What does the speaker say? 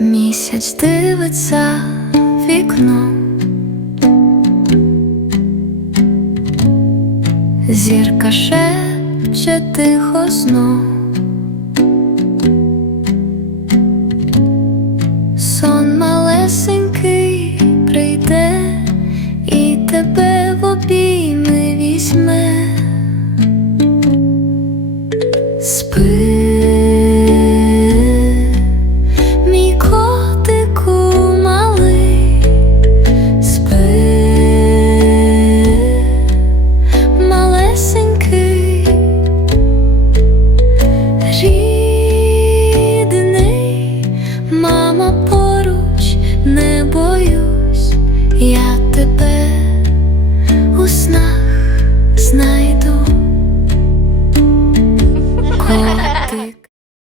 Місяць дивиться вікно, зірка шепче тихо знов сон малесенький прийде і тебе в обійми візьме. Спи. не боюсь, я тебе у снах знаю.